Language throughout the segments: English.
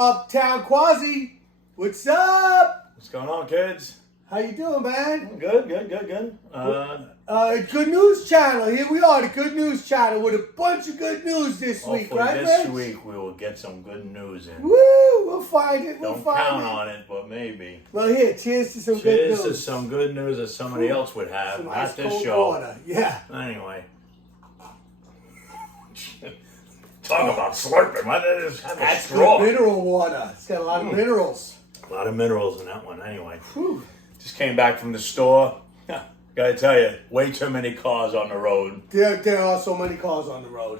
Uptown Quasi, what's up? What's going on, kids? How you doing, man? Good. Good News Channel. Here we are, the Good News Channel, with a bunch of good news this week, right, this Rich? week we will get some good news in. Woo! We'll find it. Don't count on it, but maybe. Well, here, cheers to some good news. Cheers to some good news that somebody else would have, Some not ice this cold show. water. Yeah. Anyway. Talk about slurping. Why did I just have a That's straw? good mineral water. It's got a lot of minerals. A lot of minerals in that one. Anyway. Whew. Just came back from the store. Gotta tell you, way too many cars on the road. There are so many cars on the road.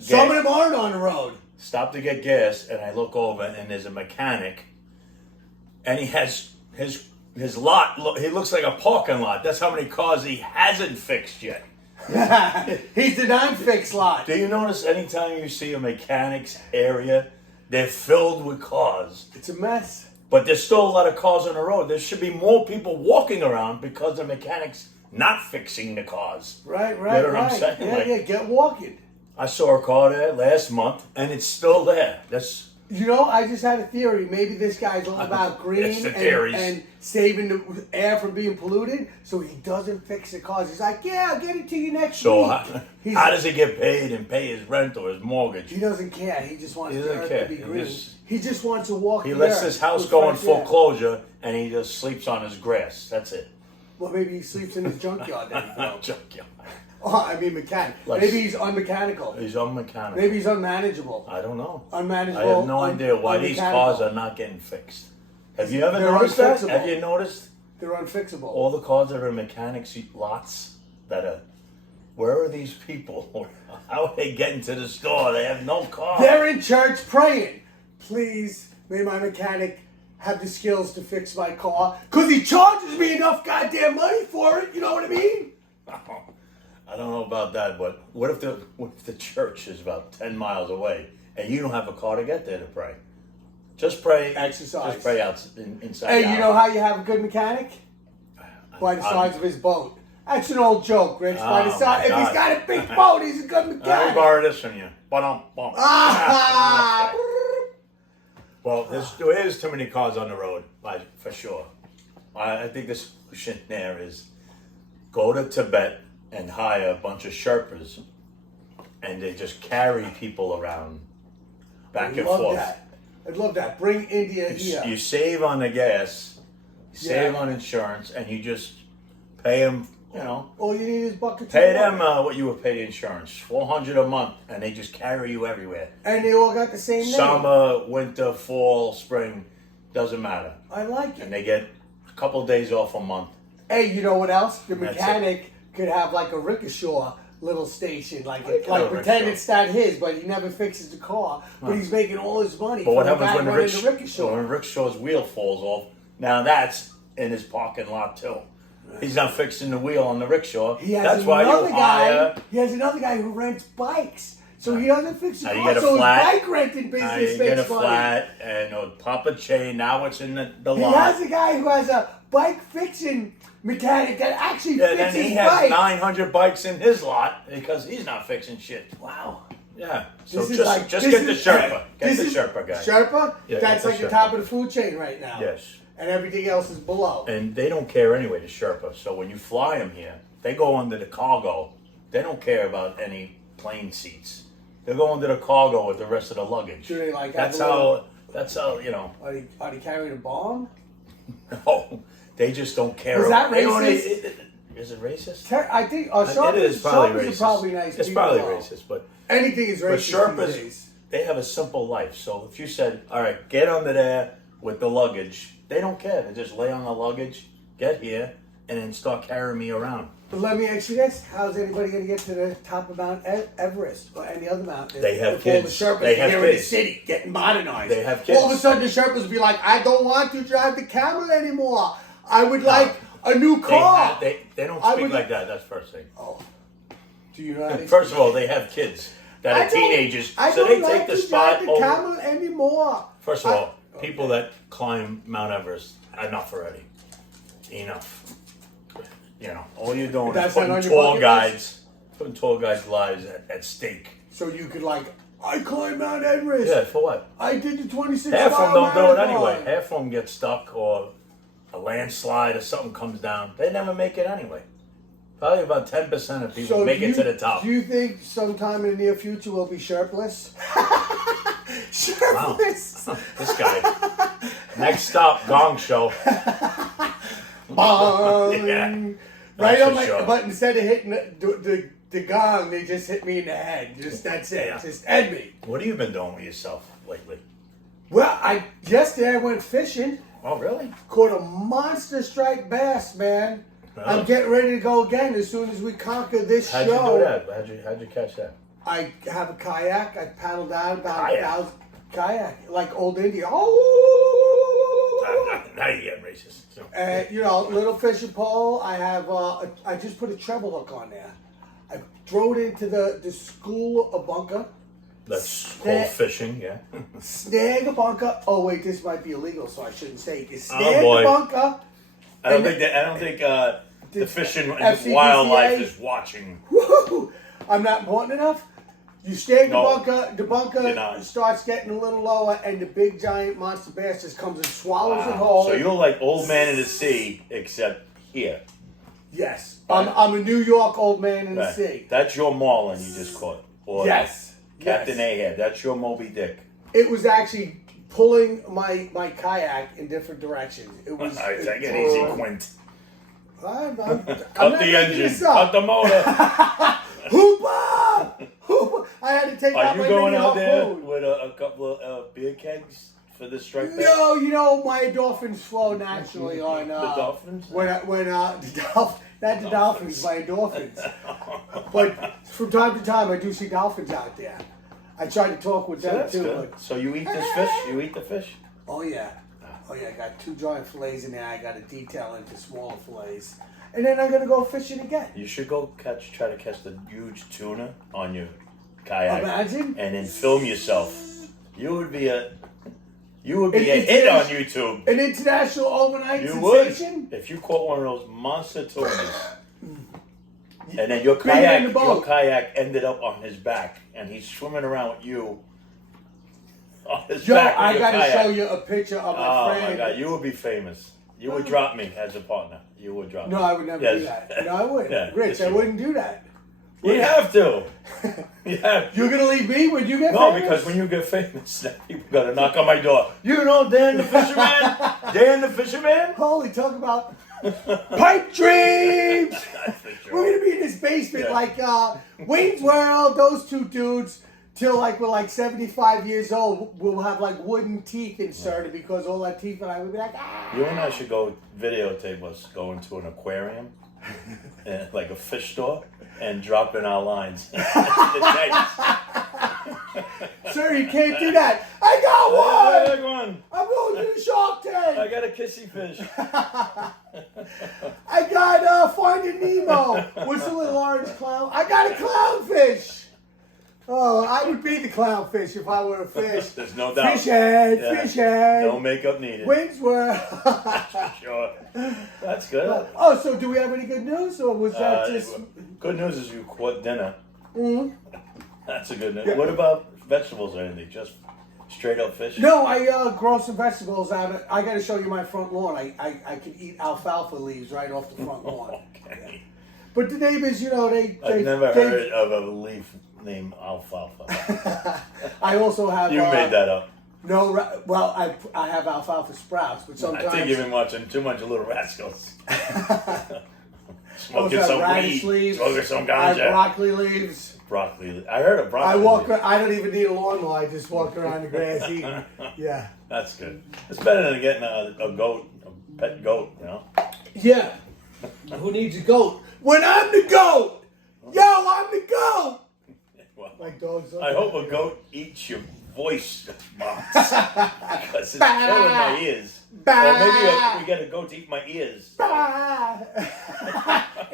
Some of them aren't on the road. Stopped to get gas, and I look over, and there's a mechanic, and he has his lot. He looks like a parking lot. That's how many cars he hasn't fixed yet. He's the non-fix lot. Do you notice anytime you see a mechanic's area, they're filled with cars? It's a mess. But there's still a lot of cars on the road. There should be more people walking around because the mechanic's not fixing the cars. Right. You know what I'm saying? Yeah, get walking. I saw a car there last month, and it's still there. You know, I just had a theory. Maybe this guy's all about green and saving the air from being polluted, so he doesn't fix the cars. He's like, yeah, I'll get it to you next week. How does he get paid and pay his rent or his mortgage? He doesn't care. He just wants the earth to be green. He just wants to walk He the lets earth his house with go in fresh air. foreclosure, and he just sleeps on his grass. That's it. Well, maybe he sleeps in his junkyard then. Junkyard. Oh, I mean mechanic. Maybe he's unmechanical. He's unmechanical. Maybe he's unmanageable. I don't know. Unmanageable. I have no idea why these cars are not getting fixed. Have you ever noticed that? Have you noticed? They're unfixable. All the cars that are mechanics lots that are. Where are these people? How are they getting to the store? They have no car. They're in church praying. Please, may my mechanic have the skills to fix my car, because he charges me enough goddamn money for it. You know what I mean? I don't know about that, but what if the church is about 10 miles away and you don't have a car to get there to pray? Just pray. Exercise. Just pray inside. Hey, you know how you have a good mechanic? By the sides of his boat. That's an old joke, Rich. By the side, if he's got a big boat, he's a good mechanic. Let me borrow this from you. Well, there is too many cars on the road, for sure. I think the solution there is go to Tibet and hire a bunch of Sherpas, and they just carry people around back and forth. I'd love that. Bring India here. You save on the gas, save on insurance, and you just pay them. You know, all you need is buckets. Pay them what you would pay the insurance, $400 a month, and they just carry you everywhere. And they all got the same name. Summer, winter, fall, spring, doesn't matter. I like it. And they get a couple of days off a month. Hey, you know what else? The mechanic could have like a rickshaw little station, like pretend it's not his, but he never fixes the car, but he's making all his money. But what happens when the rickshaw's wheel falls off? Now that's in his parking lot too. He's not fixing the wheel on the rickshaw. That's why you hire. He has another guy who rents bikes, so he doesn't fix the car. So his bike renting business makes money. You get a flat and pop a chain. Now it's in the lot. He has a guy who has a bike fixing mechanic that actually fixes bikes. And he has 900 bikes in his lot because he's not fixing shit. Wow. Yeah. So just get the Sherpa. Get the Sherpa guy. Sherpa? Yeah, that's like the top of the food chain right now. Yes. And everything else is below. And they don't care anyway, the Sherpa. So when you fly them here, they go under the cargo. They don't care about any plane seats. They go under the cargo with the rest of the luggage. Do they like that's how you know. Are they carrying a bomb? No, they just don't care. Is that racist? Is it racist? I think Sherpas, it is probably Sherpas racist. Are probably nice. It's people probably racist, but anything is racist. But Sherpas, they have a simple life. So if you said, "All right, get under there with the luggage," they don't care. They just lay on the luggage, get here, and then start carrying me around. But let me ask you this: how's anybody going to get to the top of Mount Everest or any other mountain? They have kids. All the Sherpas They have here kids. in the city getting modernized. They have kids. All of a sudden, the Sherpas will be like, "I don't want to drive the camel anymore. I would like a new car." They don't speak like that. That's first thing. Oh, do you know? How First of all, they have kids that are teenagers, so they take the spot over. I don't like to drive the camel anymore. First of all, people that climb Mount Everest, enough already. Enough. You know, all you're doing is putting tour guides' lives at stake. So you could like I climbed Mount Everest. Yeah, for what? I did the 26 Half of them mile don't do it marathon. anyway. Half of them get stuck or a landslide or something comes down. They never make it anyway. Probably about 10% of people make it to the top. Do you think sometime in the near future we'll be Sherpless? Sherpless. Wow. This guy. Next stop, Gong Show. Bong. Yeah. Right on my. Sure. But instead of hitting the gong, they just hit me in the head. Just that's it. Yeah. Just end me. What have you been doing with yourself lately? Well, yesterday I went fishing. Oh, really? Caught a monster striped bass, man. Really? I'm getting ready to go again as soon as we conquer this How'd show. you do that? How'd you catch that? I have a kayak. I paddled out about Kayak? 1,000 kayak, like old India. Now you're getting racist. So. Little fishing pole. I have. I just put a treble hook on there. I throw it into the school of bunker. That's called fishing, yeah. Snag a bunker. Oh wait, this might be illegal, so I shouldn't say it. Snag boy. a bunker. I don't think the fishing and FCDCA, wildlife is watching. Woo! I'm not important enough. You snag the No, bunker. The bunker you're not. starts getting a little lower, and the big giant monster bass just comes and swallows it whole. So you're like Old Man in the Sea, except here. Yes, Right. I'm a New York old man in the Right. sea. That's your Marlin you just caught. Or Yes, Captain yes. Ahab. That's your Moby Dick. It was actually pulling my kayak in different directions. It was. All right, take it easy, Quint. I'm Cut not the making engine. this Cut up. the motor. Hoopa! Hoopa! I had to take Are out you my going mini out there harpoon. with a couple of beer kegs for the striped bass? No, my endorphins flow naturally on The dolphins? not the dolphins, my endorphins. But from time to time, I do see dolphins out there. I try to talk with So them that's too. good. But, So you eat this fish? You eat the fish? oh yeah, I got 2 giant fillets in there. I got a detail into smaller fillets, and then I'm gonna go fishing again. You should go try to catch the huge tuna on your kayak. Imagine. And then film yourself. You would be a hit on YouTube. An international overnight You would. sensation. If you caught one of those monster tunas. And then your Bring it in the kayak boat. ended up on his back, and he's swimming around with you on his Yo, back. with I your gotta kayak. show you a picture of my Oh friend. my God, you would be famous. You would drop me as a partner. You would drop me. No, I would never do that. No, I wouldn't. Yeah, Rich, yes, I you wouldn't do that. You have to. You have to. You're gonna leave me when you get No, famous? because when you get famous, then people gotta knock on my door. You know Dan the Fisherman? Dan the Fisherman? Holy, talk about pipe dreams! For sure. We're gonna be in this basement Yeah. like Wayne's World, those 2 dudes, till like we're like 75 years old. We'll have like wooden teeth inserted because all our teeth and I would be like, ah! You and I should go videotape us go into an aquarium, like a fish store, and drop in our lines. The tanks. Sir, you can't do that. I got one! Big one. I'm going to the Shark Tank! I got a kissy fish. I got Finding Nemo. What's the little orange clown? I got a clownfish. Oh, I would be the clownfish if I were a fish. There's no doubt. Fish head, Yeah. fish head. No makeup needed. Wings were. Sure. That's good. Oh, so do we have any good news, or was that just? Good news is you caught dinner. Mhm. That's a good news. Yeah. What about vegetables or anything? Just straight up fish? No, I grow some vegetables out. I got to show you my front lawn. I can eat alfalfa leaves right off the front lawn. Okay. But the neighbors, they I've never heard of a leaf named alfalfa. I also have. You made that up. No, well, I have alfalfa sprouts, but sometimes. I think you've been watching too much Little Rascals. Smoking Those are some radish weed, leaves. smoking some I have ganja. broccoli leaves. Broccoli. I heard of broccoli. I walk. leaf. I don't even need a lawnmower. I just walk around the grass eating. Yeah. That's good. It's better than getting a goat, a pet goat, Yeah. Who needs a goat? When I'm the goat! Yo, I'm the goat! Well, Like dogs. I hope a goat eats your voice box. Because it's killing my ears. Bah. Or maybe we get a goat to eat my ears. An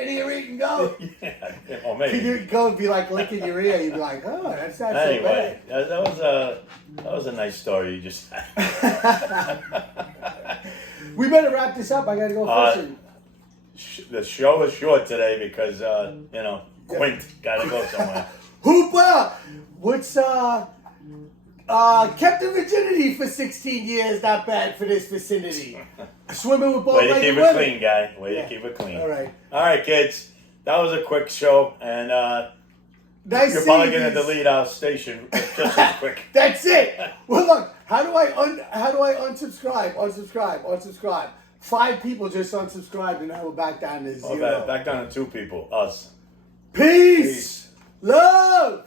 ear eating goat. Yeah, or maybe. Your goat would be like licking your ear. You'd be like, oh, that's not Anyway, that was a nice story you just had. so bad. We better wrap this up. I gotta go fishing. The show is short today because Quint got to go somewhere. Hoopa! What's Kept the virginity for 16 years. Not bad for this vicinity. Swimming with both Way to legged keep it women. clean, guy. Way to keep it clean. All right. All right, kids. That was a quick show, and Nice you're probably seeing going to these. delete our station just as quick. That's it. Well, look. How do I unsubscribe? 5 people just unsubscribed, and now we're back down to 0. Back down to 2 people. Us. Peace. Love.